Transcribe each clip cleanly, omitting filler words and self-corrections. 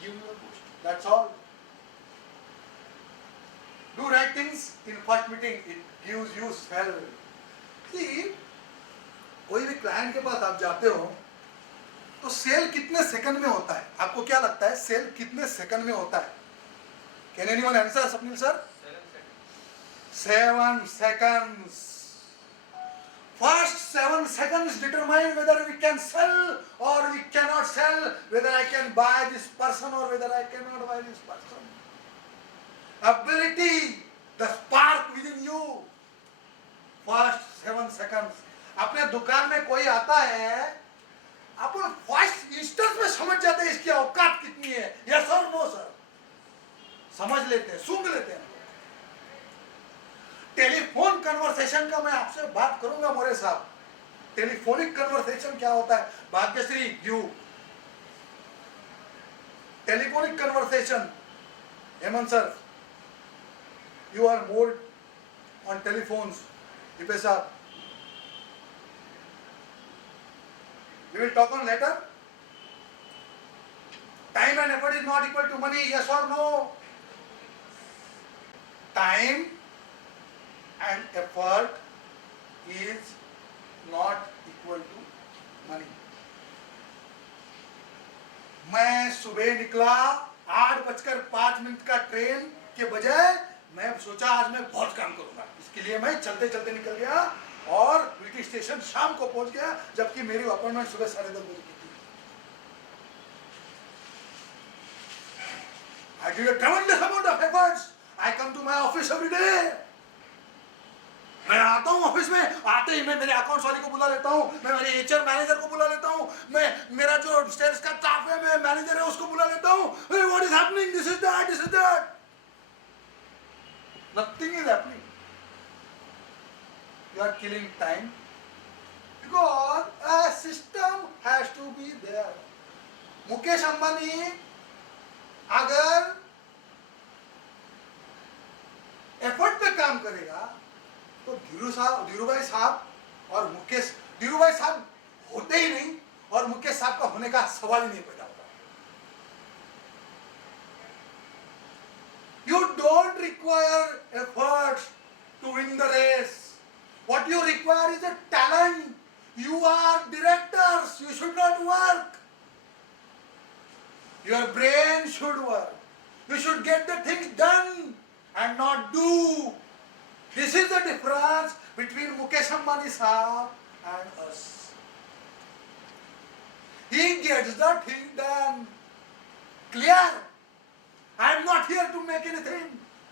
give you a boost. That's all. Do right things in first meeting. It gives you smell. See, कोई भी client के पास आप जाते हो तो सेल कितने सेकंड में होता है? आपको क्या लगता है सेल कितने सेकंड में होता है? Can anyone answer? Swapnil sir? 7 seconds. First 7 seconds determine whether we can sell or we cannot sell, whether I can buy this person or whether I cannot buy this person. Ability, the spark within you. First 7 seconds. अपने दुकान में कोई आता है, अपन first instance में समझ जाते हैं इसकी औकात कितनी है, यस और नो सर, समझ लेते हैं, सूंघ लेते हैं। टेलीफोन कन्वर्सेशन का मैं आपसे बात करूंगा मोरे साहब। टेलीफोनिक कन्वर्सेशन क्या होता है? Bhagyashree, you telephonic conversation, Hemant sir, you are more on telephones, Deepesh साहब, we will talk on later. Time and effort is not equal to money, yes or no? Time and effort is not equal to money. मैं सुबह निकला 8:05 का train के बजाय मैं सोचा आज मैं बहुत काम करूंगा, इसके लिए मैं चलते चलते निकल गया और वीटी स्टेशन शाम को पहुंच गया, जबकि मेरी अपॉइंटमेंट सुबह 10:30 बजे की थी। I did a tremendous amount of efforts. I come to my office every day. मैं आता हूँ ऑफिस में, आते ही मैं मेरे अकाउंट्स वाले को बुला लेता हूँ, मैं मेरे एचआर मैनेजर को बुला लेता हूँ, मैं मेरा जो सेल्स का स्टाफ है, मैं मैनेजर है उसको बुला लेता हूँ। What is happening? This is that. This is that. Nothing is happening. You are killing time because a system has to be there. Mukesh Ambani अगर एफर्ट पे काम करेगा तो धीरूभाई साहब और मुकेश, धीरूभाई साहब होते ही नहीं और मुकेश साहब का होने का सवाल ही नहीं पैदा होता। You don't require efforts to win the race. What you require is a talent. You are directors. You should not work. Your brain should work. You should get the things done and not do. This is the difference between Mukesh Ambani Saab and us. He gets the thing done. Clear? I am not here to make anything.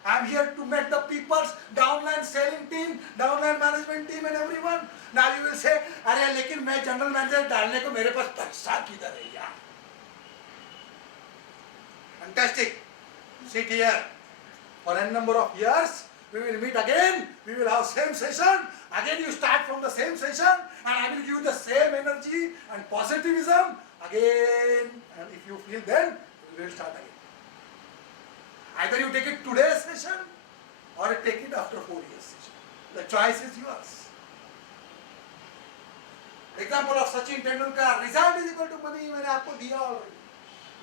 I am here to make the people's downline selling team, downline management team and everyone. Now you will say, अरे लेकिन मैं general manager डालने को मेरे पास पैसा किधर है यार? Fantastic. Sit here. For n number of years, we will meet again. We will have same session. Again you start from the same session and I will give you the same energy and positivism again. And if you feel then, we will start again. Either you take it today's session or you take it after 4 years session. The choice is yours. Example of Sachin Tendulkar, result is equal to money. मैंने आपको दिया already.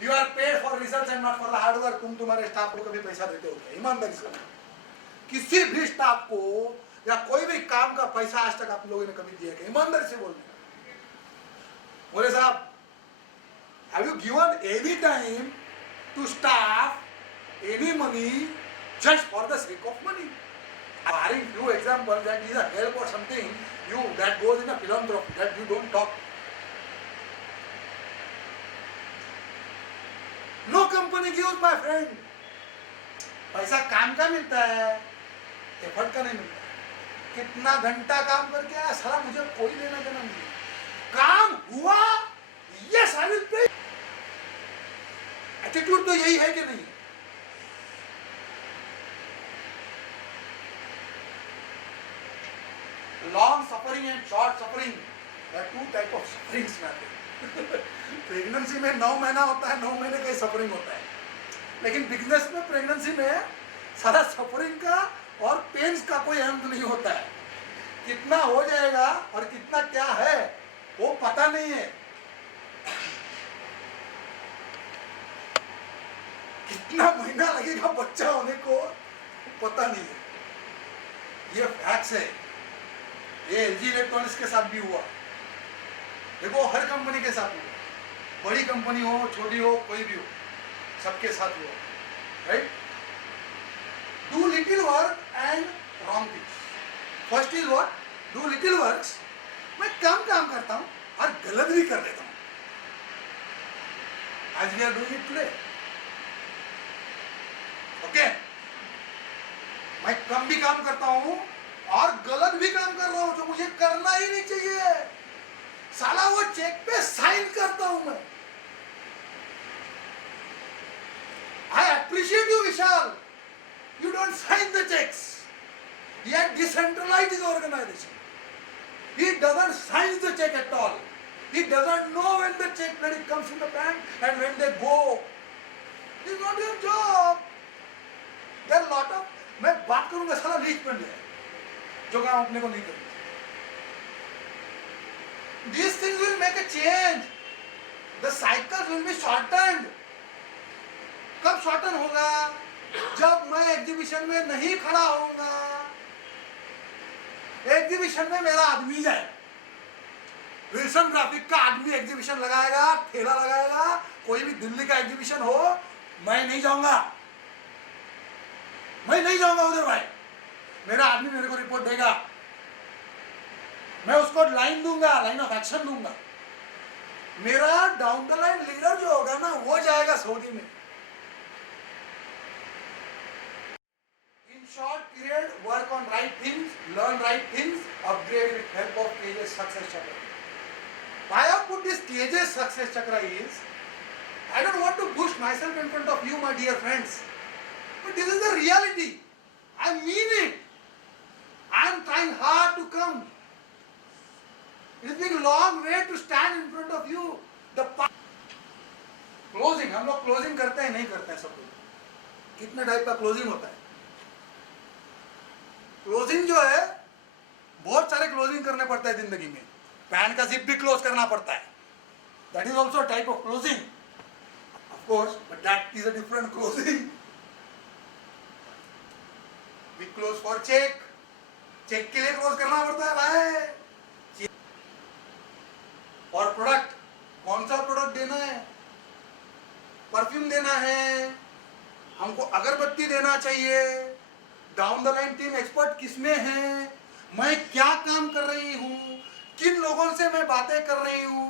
You are paid for results and not for the hard work. तुम तुम्हारे staff को कभी पैसा देते हो क्या? ईमानदारी से किसी भी स्टाफ को या कोई भी काम का पैसा आज तक आप लोगों ने कभी दिया क्या? ईमानदारी से बोलने बोले साहब, have you given any time to staff any money just for the sake of money? Barring few examples that is a help or something, you that goes in a philanthropy that you don't talk. No company gives, my friend. पैसा काम का मिलता है, effort का नहीं मिलता। कितना घंटा काम करके आया साला, मुझे कोई लेना देना नहीं। काम हुआ, yes I will pay. Attitude तो यही है कि नहीं? Long suffering and short suffering, there are two type of sufferings में। प्रेगनेंसी में 9 महीना होता है, 9 महीने का सफरिंग होता है, लेकिन बिजनेस में प्रेगनेंसी में सारा सफरिंग का और पेन्स का कोई अंत नहीं होता है। कितना हो जाएगा और कितना क्या है वो पता नहीं है। कितना महीना लगेगा बच्चा होने को पता नहीं है। ये फैक्ट्स है। ये एलजी इलेक्ट्रॉनिक्स के साथ भी हुआ, देखो हर कंपनी के साथ हुआ, बड़ी कंपनी हो छोटी हो कोई भी हो, सबके साथ हुआ, right. Do little work and wrong things. First is what, do little works, मैं कम काम करता हूं और गलत भी कर लेता हूं। आज we are doing it today, okay. मैं कम भी काम करता हूं और गलत भी काम कर रहा हूं जो मुझे करना ही नहीं चाहिए। साला वो चेक पे साइन करता हूं मैं। I appreciate you, Vishal. You don't sign the checks. Yet decentralized his organization. He doesn't sign the check at all. He doesn't know when the check credit comes in the bank and when they go. This is not your job. There are a lot of, मैं बात करूंगा साला Leach बन जाए जो काम अपने को नहीं करना। These things will make a change. The cycles will be shortened. कब शॉर्टन होगा? जब मैं एग्जीबिशन में नहीं खड़ा होऊंगा, एग्जीबिशन में मेरा आदमी जाए। विल्सन ग्राफिक का आदमी एग्जीबिशन लगाएगा, ठेला लगाएगा, कोई भी दिल्ली का एग्जीबिशन हो, मैं नहीं जाऊंगा, मैं नहीं जाऊंगा उधर भाई। मेरा आदमी मेरे को रिपोर्ट देगा, मैं उसको लाइन दूंगा, लाइन ऑफ एक्शन दूंगा। मेरा डाउन द लाइन लीडर जो होगा ना, वो जाएगा सऊदी में। Short period, work on right things, learn right things, upgrade with help of KJ Success Chakra. Why I put this KJ Success Chakra is, I don't want to push myself in front of you, my dear friends, but this is the reality. I mean it. I am trying hard to come. It has been a long way to stand in front of you. The closing, हम लोग closing करते हैं नहीं करते हैं सब लोग। कितने टाइप का closing होता है? क्लोजिंग जो है, बहुत सारे क्लोजिंग करने पड़ते हैं जिंदगी में। पैन का जिप भी क्लोज करना पड़ता है, that is also type of closing of course, but that is a different closing. We close for check, check के लिए क्लोज करना पड़ता है भाई। और प्रोडक्ट, कौन सा प्रोडक्ट देना है? परफ्यूम देना है, हमको अगरबत्ती देना चाहिए। Down the line team expert किसमें है, मैं क्या काम कर रही हूँ, किन लोगों से मैं बातें कर रही हूँ,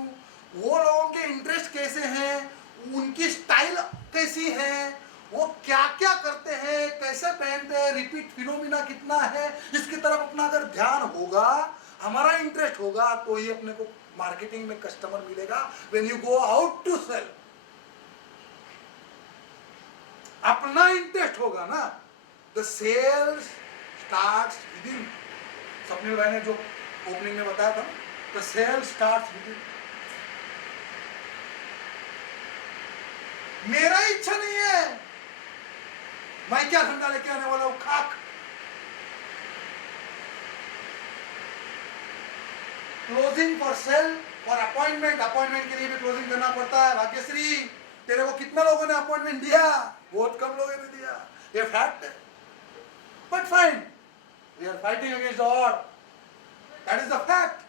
वो लोगों के इंटरेस्ट कैसे हैं, उनकी स्टाइल कैसी है, वो क्या क्या करते हैं, कैसे पहनते हैं, रिपीट फिनोमिना कितना है, इसकी तरफ अपना अगर ध्यान होगा, हमारा इंटरेस्ट होगा, तो ही अपने को मार्केटिंग में कस्टमर मिलेगा। When you go out to sell, अपना इंटरेस्ट होगा ना, The sales starts within. Swapnil भाई ने जो ओपनिंग में बताया था, the sales starts within. मेरा इच्छा नहीं है, मैं क्या धंधा लेके आने वाला हूं, खाक। Closing for sale, for appointment, appointment के लिए भी क्लोजिंग करना पड़ता है। भाग्यश्री, तेरे को कितना लोगों ने अपॉइंटमेंट दिया? बहुत कम लोगों ने दिया, ये फैक्ट है। But fine, we are fighting against the odds. That is the fact.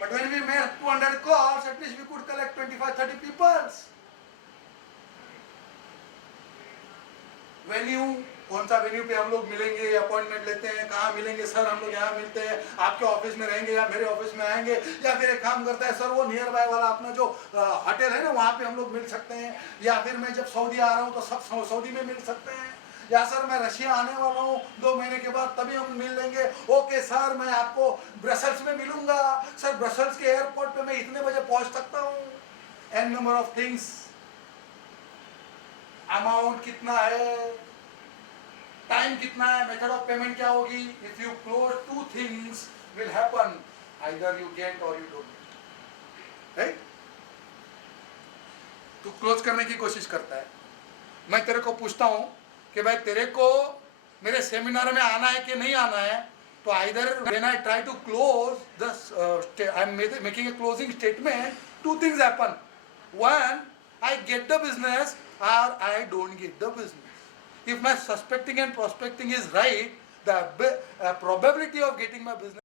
But when we made 200 calls, at least we could collect 25-30 people. Venue, कौन सा वेन्यू पे हम लोग मिलेंगे, अपॉइंटमेंट लेते हैं, कहाँ मिलेंगे सर? हम लोग यहाँ मिलते हैं, आपके ऑफिस में रहेंगे या मेरे ऑफिस में आएंगे, या फिर एक काम करता है सर, वो नियर बाय वाला अपना जो होटल है ना, वहाँ पे हम लोग मिल सकते हैं, या फिर मैं जब सऊदी आ रहा हूँ तो सब सऊदी में मिल सकते हैं, या सर मैं रशिया आने वाला हूँ 2 महीने के बाद, तभी हम मिल लेंगे। ओके सर, मैं आपको ब्रसल्स में मिलूंगा, सर ब्रसल्स के एयरपोर्ट पे मैं इतने बजे पहुंच सकता हूँ। An number of things, amount कितना है, टाइम कितना है, मेथड ऑफ पेमेंट क्या होगी। If you close 2 things will happen, either you get और यू डोंट गेट, राइट। तू क्लोज करने की कोशिश करता है, मैं तेरे को पूछता हूं कि भाई तेरे को मेरे सेमिनार में आना है कि नहीं आना है, तो either when I try to close the I am making a closing statement, 2 things happen. One, I get the business or I don't get the business. If my suspecting and prospecting is right, the probability of getting my business